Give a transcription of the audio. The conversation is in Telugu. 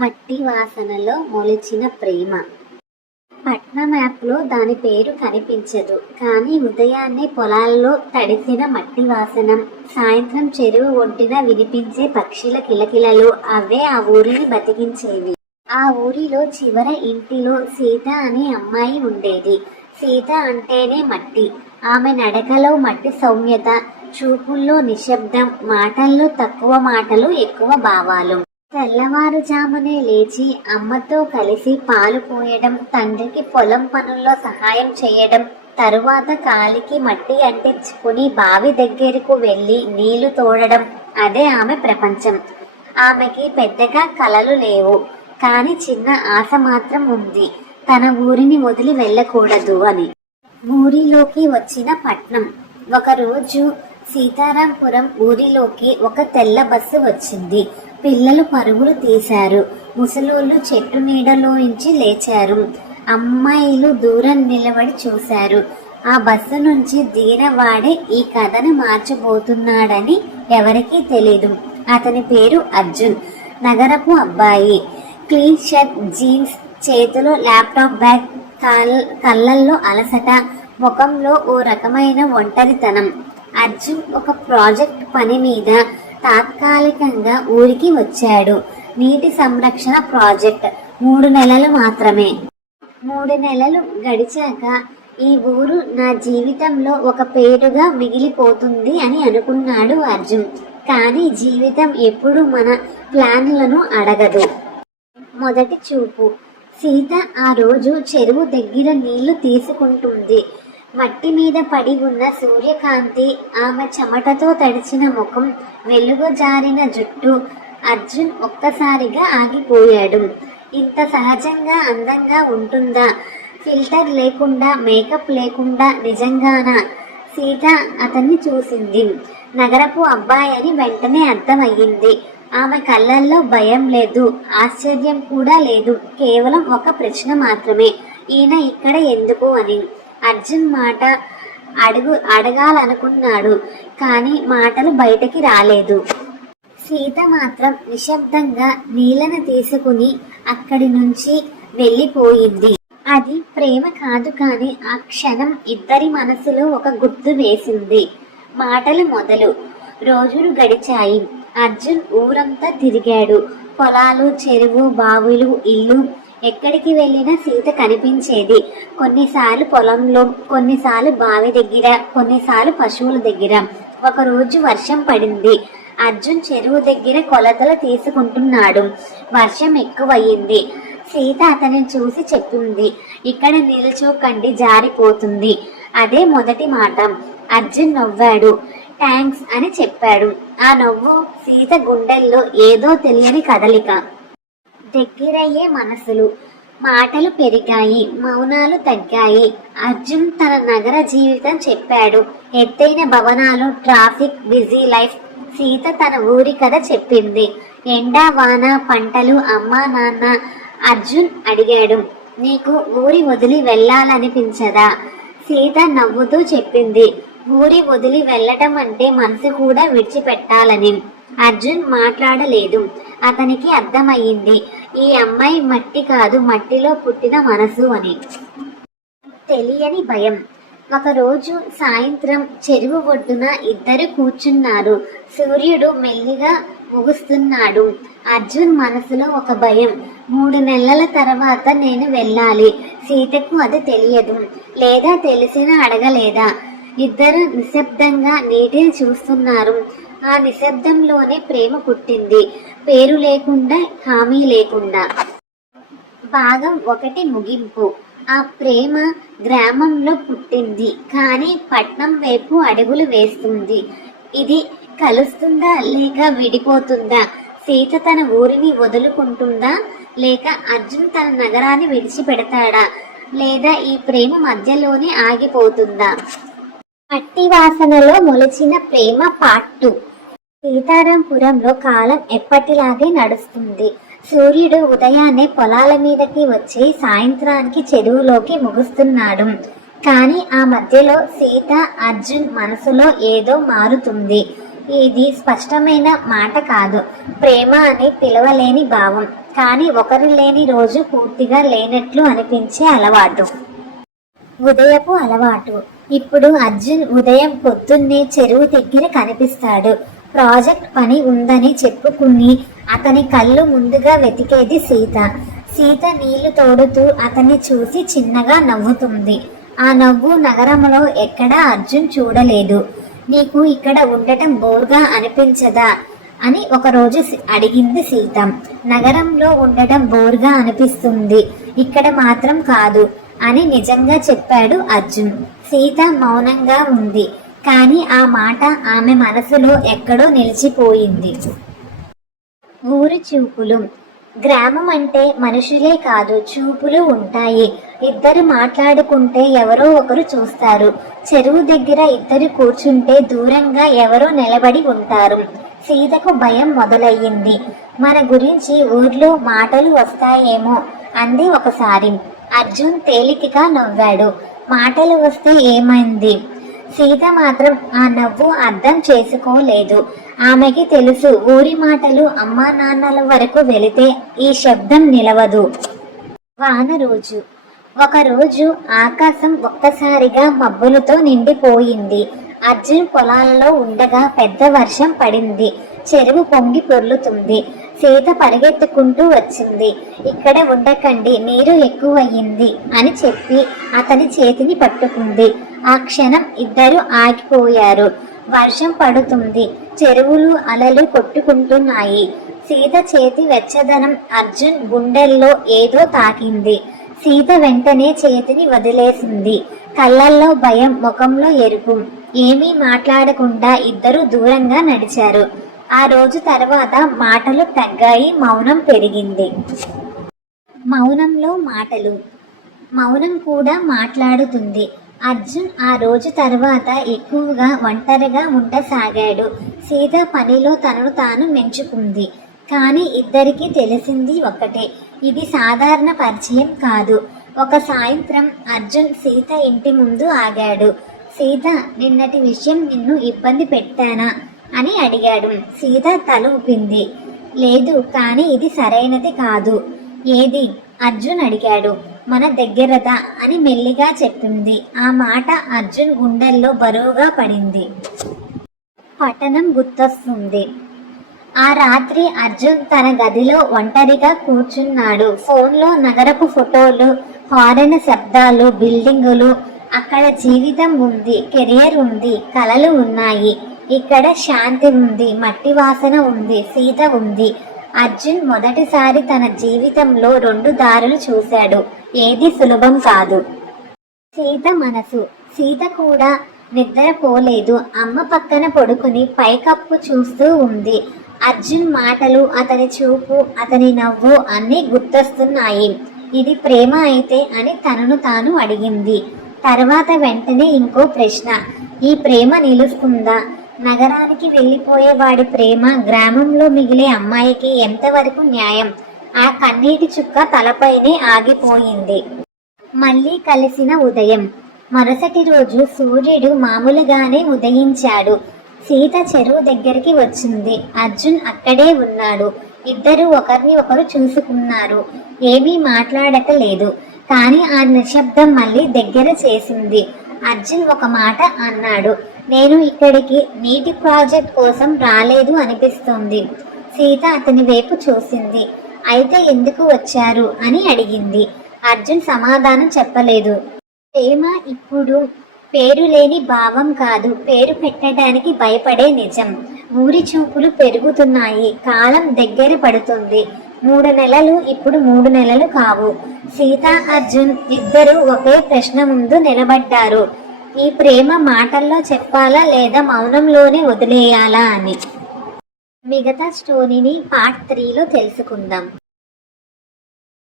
మట్టి వాసనలో మొలిచిన ప్రేమ. పట్నం యాప్లో దాని పేరు కనిపించదు, కానీ ఉదయాన్నే పొలాల్లో తడిసిన మట్టి వాసనం, సాయంత్రం చెరువు ఒడ్డున వినిపించే పక్షుల కిలకిలలు అవే ఆ ఊరిని బతికించేవి. ఆ ఊరిలో చివర ఇంటిలో సీత అనే అమ్మాయి ఉండేది. సీత అంటేనే మట్టి. ఆమె నడకలో మట్టి సౌమ్యత, చూపుల్లో నిశ్శబ్దం, మాటల్లో తక్కువ మాటలు ఎక్కువ భావాలు. తెల్లవారుజామునే లేచి అమ్మతో కలిసి పాలు పోయడం, తండ్రికి పొలం పనుల్లో సహాయం చేయడం, తరువాత కాలికి మట్టి అంటించుకుని బావి దగ్గరకు వెళ్ళి నీళ్లు తోడడం, అదే ఆమె ప్రపంచం. ఆమెకి పెద్దగా కలలు లేవు, కానీ చిన్న ఆశ మాత్రం ఉంది, తన ఊరిని వదిలి వెళ్ళకూడదు అని. ఊరిలోకి వచ్చిన పట్నం. ఒకరోజు సీతారాంపురం ఊరిలోకి ఒక తెల్ల బస్సు వచ్చింది. పిల్లలు పరుగులు తీశారు, ముసలోళ్ళు చెట్టు నీడలోంచి లేచారు, అమ్మాయిలు దూరం నిలబడి చూశారు. ఆ బస్సు నుంచి దిగినవాడే ఈ కథను మార్చబోతున్నాడని ఎవరికీ తెలీదు. అతని పేరు అర్జున్. నగరపు అబ్బాయి. క్లీన్ షర్ట్, జీన్స్, చేతిలో ల్యాప్టాప్ బ్యాగ్, కళ్ళల్లో అలసట, ముఖంలో ఓ రకమైన ఒంటరితనం. అర్జున్ ఒక ప్రాజెక్ట్ పని మీద తాత్కాలికంగా ఊరికి వచ్చాడు. నీటి సంరక్షణ ప్రాజెక్ట్. 3 నెలలు మాత్రమే. 3 నెలలు గడిచాక ఈ ఊరు నా జీవితంలో ఒక పేరుగా మిగిలిపోతుంది అని అనుకున్నాడు అర్జున్. కానీ జీవితం ఎప్పుడు మన ప్లాన్లను అడగదు. మొదటి చూపు. సీత ఆ రోజు చెరువు దగ్గర నీళ్లు తీసుకుంటుంది. మట్టి మీద పడి ఉన్న సూర్యకాంతి, ఆమె చెమటతో తడిచిన ముఖం, వెలుగు జారిన జుట్టు. అర్జున్ ఒక్కసారిగా ఆగిపోయాడు. ఇంత సహజంగా అందంగా ఉంటుందా? ఫిల్టర్ లేకుండా, మేకప్ లేకుండా, నిజంగానా? సీత అతన్ని చూసింది. నగరపు అబ్బాయి అని వెంటనే అర్థమయ్యింది. ఆమె కళ్ళల్లో భయం లేదు, ఆశ్చర్యం కూడా లేదు, కేవలం ఒక ప్రశ్న మాత్రమే, ఈయన ఇక్కడ ఎందుకు అని. అర్జున్ మాట అడగాలనుకున్నాడు, కానీ మాటలు బయటకి రాలేదు. సీత మాత్రం నిశ్శబ్దంగా నీళ్ళను తీసుకుని అక్కడి నుంచి వెళ్ళిపోయింది. అది ప్రేమ కాదు, కానీ ఆ క్షణం ఇద్దరి మనసులో ఒక గుర్తు వేసింది. మాటలు మొదలు. రోజులు గడిచాయి. అర్జున్ ఊరంతా తిరిగాడు. పొలాలు, చెరువు, బావులు, ఇల్లు. ఎక్కడికి వెళ్ళినా సీత కనిపించేది. కొన్నిసార్లు పొలంలో, కొన్నిసార్లు బావి దగ్గర, కొన్నిసార్లు పశువుల దగ్గర. ఒకరోజు వర్షం పడింది. అర్జున్ చెరువు దగ్గర కొలతలు తీసుకుంటున్నాడు. వర్షం ఎక్కువయ్యింది. సీత అతనిని చూసి చెప్పింది, ఇక్కడ నిల్చోకండి, జారిపోతుంది. అదే మొదటి మాట. అర్జున్ నవ్వాడు. థ్యాంక్స్ అని చెప్పాడు. ఆ నవ్వు సీత గుండెల్లో ఏదో తెలియని కదలిక. దగ్గరయ్యే మనసులు. మాటలు పెరిగాయి, మౌనాలు తగ్గాయి. అర్జున్ తన నగర జీవితం చెప్పాడు. ఎత్తైన భవనాలు, ట్రాఫిక్, బిజీ లైఫ్. సీత తన ఊరి కథ చెప్పింది. ఎండ, వాన, పంటలు, అమ్మా నాన్న. అర్జున్ అడిగాడు, నీకు ఊరి వదిలి వెళ్ళాలనిపించదా? సీత నవ్వుతూ చెప్పింది, ఊరి వదిలి వెళ్ళటం అంటే మనసు కూడా విడిచిపెట్టాలని. అర్జున్ మాట్లాడలేదు. అతనికి అర్థమయ్యింది, ఈ అమ్మాయి మట్టి కాదు, మట్టిలో పుట్టిన మనసు అని. తెలియని భయం. ఒకరోజు సాయంత్రం చెరువు ఒడ్డున ఇద్దరు కూర్చున్నారు. సూర్యుడు మెల్లిగా ముగుస్తున్నాడు. అర్జున్ మనసులో ఒక భయం. 3 నెలల తర్వాత నేను వెళ్ళాలి. సీతకు అది తెలియదు, లేదా తెలిసినా అడగలేదా? ఇద్దరు నిశ్శబ్దంగా నీటిని చూస్తున్నారు. ఆ నిశ్శబ్దంలోనే ప్రేమ పుట్టింది. పేరు లేకుండా, హామీ లేకుండా. భాగం 1 ముగింపు. ఆ ప్రేమ గ్రామంలో పుట్టింది, కానీ పట్నం వైపు అడుగులు వేస్తుంది. ఇది కలుస్తుందా లేక విడిపోతుందా? సీత తన ఊరిని వదులుకుంటుందా, లేక అర్జున్ తన నగరాన్ని విడిచిపెడతాడా, లేదా ఈ ప్రేమ మధ్యలోనే ఆగిపోతుందా? మట్టి వాసనలో మొలిచిన ప్రేమ పార్ట్ 2. సీతారాంపురంలో కాలం ఎప్పటిలాగే నడుస్తుంది. సూర్యుడు ఉదయాన్నే పొలాల మీదకి వచ్చి సాయంత్రానికి చెరువులోకి ముగుస్తున్నాడు. కానీ ఆ మధ్యలో సీత, అర్జున్ మనసులో ఏదో మారుతుంది. ఇది స్పష్టమైన మాట కాదు, ప్రేమ అని పిలవలేని భావం, కానీ ఒకరు లేని రోజు పూర్తిగా లేనట్లు అనిపించే అలవాటు. ఉదయపు అలవాటు. ఇప్పుడు అర్జున్ ఉదయం పొద్దున్నే చెరువు దగ్గర కనిపిస్తాడు. ప్రాజెక్ట్ పని ఉందని చెప్పుకుని అతని కళ్ళు ముందుగా వెతికేది సీత. సీత నీళ్లు తోడుతూ అతన్ని చూసి చిన్నగా నవ్వుతుంది. ఆ నవ్వు నగరంలో ఎక్కడా అర్జున్ చూడలేదు. నీకు ఇక్కడ ఉండటం బోర్గా అనిపించదా అని ఒకరోజు అడిగింది సీత. నగరంలో ఉండటం బోర్గా అనిపిస్తుంది, ఇక్కడ మాత్రం కాదు అని నిజంగా చెప్పాడు అర్జున్. సీత మౌనంగా ఉంది, కానీ ఆ మాట ఆమె మనసులో ఎక్కడో నిలిచిపోయింది. ఊరి చూపులు. గ్రామం అంటే మనుషులే కాదు, చూపులు ఉంటాయి. ఇద్దరు మాట్లాడుకుంటే ఎవరో ఒకరు చూస్తారు. చెరువు దగ్గర ఇద్దరు కూర్చుంటే దూరంగా ఎవరో నిలబడి ఉంటారు. సీతకు భయం మొదలయ్యింది. మన గురించి ఊర్లో మాటలు వస్తాయేమో అంది ఒకసారి. అర్జున్ తేలికగా నవ్వాడు. మాటలు వస్తే ఏమైంది? సీత మాత్రం ఆ నవ్వు అర్థం చేసుకోలేదు. ఆమెకి తెలుసు, ఊరి మాటలు అమ్మా నాన్నల వరకు వెళితే ఈ శబ్దం నిలవదు. వాన రోజు. ఒకరోజు ఆకాశం ఒక్కసారిగా మబ్బులతో నిండిపోయింది. అర్జున్ పొలాల్లో ఉండగా పెద్ద వర్షం పడింది. చెరువు పొంగి పొర్లుతుంది. సీత పరిగెత్తుకుంటూ వచ్చింది. ఇక్కడ ఉండకండి, నీరు ఎక్కువయ్యింది అని చెప్పి అతని చేతిని పట్టుకుంది. ఆ క్షణం ఇద్దరు ఆగిపోయారు. వర్షం పడుతుంది, చెరువులు అలలు కొట్టుకుంటున్నాయి. సీత చేతి వెచ్చదనం అర్జున్ గుండెల్లో ఏదో తాకింది. సీత వెంటనే చేతిని వదిలేసింది. కళ్ళల్లో భయం, ముఖంలో ఎరుపు. ఏమీ మాట్లాడకుండా ఇద్దరు దూరంగా నడిచారు. ఆ రోజు తర్వాత మాటలు తగ్గాయి, మౌనం పెరిగింది. మౌనంలో మాటలు. మౌనం కూడా మాట్లాడుతుంది. అర్జున్ ఆ రోజు తర్వాత ఎక్కువగా ఒంటరిగా ఉండసాగాడు. సీత పనిలో తనను తాను మెంచుకుంది. కానీ ఇద్దరికీ తెలిసింది ఒకటే, ఇది సాధారణ పరిచయం కాదు. ఒక సాయంత్రం అర్జున్ సీత ఇంటి ముందు ఆగాడు. సీత, నిన్నటి విషయం నిన్ను ఇబ్బంది పెట్టానా అని అడిగాడు. సీత తల ఊపింది. లేదు, కానీ ఇది సరైనది కాదు. ఏది? అర్జున్ అడిగాడు. మన దగ్గరదా అని మెల్లిగా చెప్పింది. ఆ మాట అర్జున్ గుండెల్లో బరువుగా పడింది. పట్టణం గుర్తొస్తుంది. ఆ రాత్రి అర్జున్ తన గదిలో ఒంటరిగా కూర్చున్నాడు. ఫోన్లో నగరపు ఫోటోలు, హారన్ శబ్దాలు, బిల్డింగులు. అక్కడ జీవితం ఉంది, కెరియర్ ఉంది, కలలు ఉన్నాయి. ఇక్కడ శాంతి ఉంది, మట్టి వాసన ఉంది, సీత ఉంది. అర్జున్ మొదటిసారి తన జీవితంలో రెండు దారులు చూశాడు. ఏది సులభం కాదు. సీత మనసు. సీత కూడా నిద్రపోలేదు. అమ్మ పక్కన పడుకుని పైకప్పు చూస్తూ ఉంది. అర్జున్ మాటలు, అతని చూపు, అతని నవ్వు అన్నీ గుర్తొస్తున్నాయి. ఇది ప్రేమ అయితే అని తనను తాను అడిగింది. తర్వాత వెంటనే ఇంకో ప్రశ్న, ఈ ప్రేమ నిలుస్తుందా? నగరానికి వెళ్ళిపోయే వాడి ప్రేమ గ్రామంలో మిగిలే అమ్మాయికి ఎంతవరకు న్యాయం? ఆ కన్నీటి చుక్క తలపైనే ఆగిపోయింది. మళ్ళీ కలిసిన ఉదయం. మరుసటి రోజు సూర్యుడు మామూలుగానే ఉదయించాడు. సీత చెరువు దగ్గరికి వచ్చింది. అర్జున్ అక్కడే ఉన్నాడు. ఇద్దరు ఒకరిని ఒకరు చూసుకున్నారు. ఏమీ మాట్లాడటలేదు. కానీ ఆ నిశ్శబ్దం మళ్ళీ దగ్గర చేసింది. అర్జున్ ఒక మాట అన్నాడు. నేను ఇక్కడికి నీటి ప్రాజెక్ట్ కోసం రాలేదు అనిపిస్తుంది. సీత అతని వైపు చూసింది. అయితే ఎందుకు వచ్చారు అని అడిగింది. అర్జున్ సమాధానం చెప్పలేదు. ప్రేమ ఇప్పుడు పేరు లేని భావం కాదు, పేరు పెట్టడానికి భయపడే నిజం. ఊరి చూపులు పెరుగుతున్నాయి. కాలం దగ్గర పడుతుంది. 3 నెలలు ఇప్పుడు 3 నెలలు కావు. సీత, అర్జున్ ఇద్దరు ఒకే ప్రశ్న ముందు నిలబడ్డారు. ఈ ప్రేమ మాటల్లో చెప్పాలా లేదా మౌనంలోనే వదిలేయాలా అని. మిగతా స్టోరీని పార్ట్ 3లో తెలుసుకుందాం.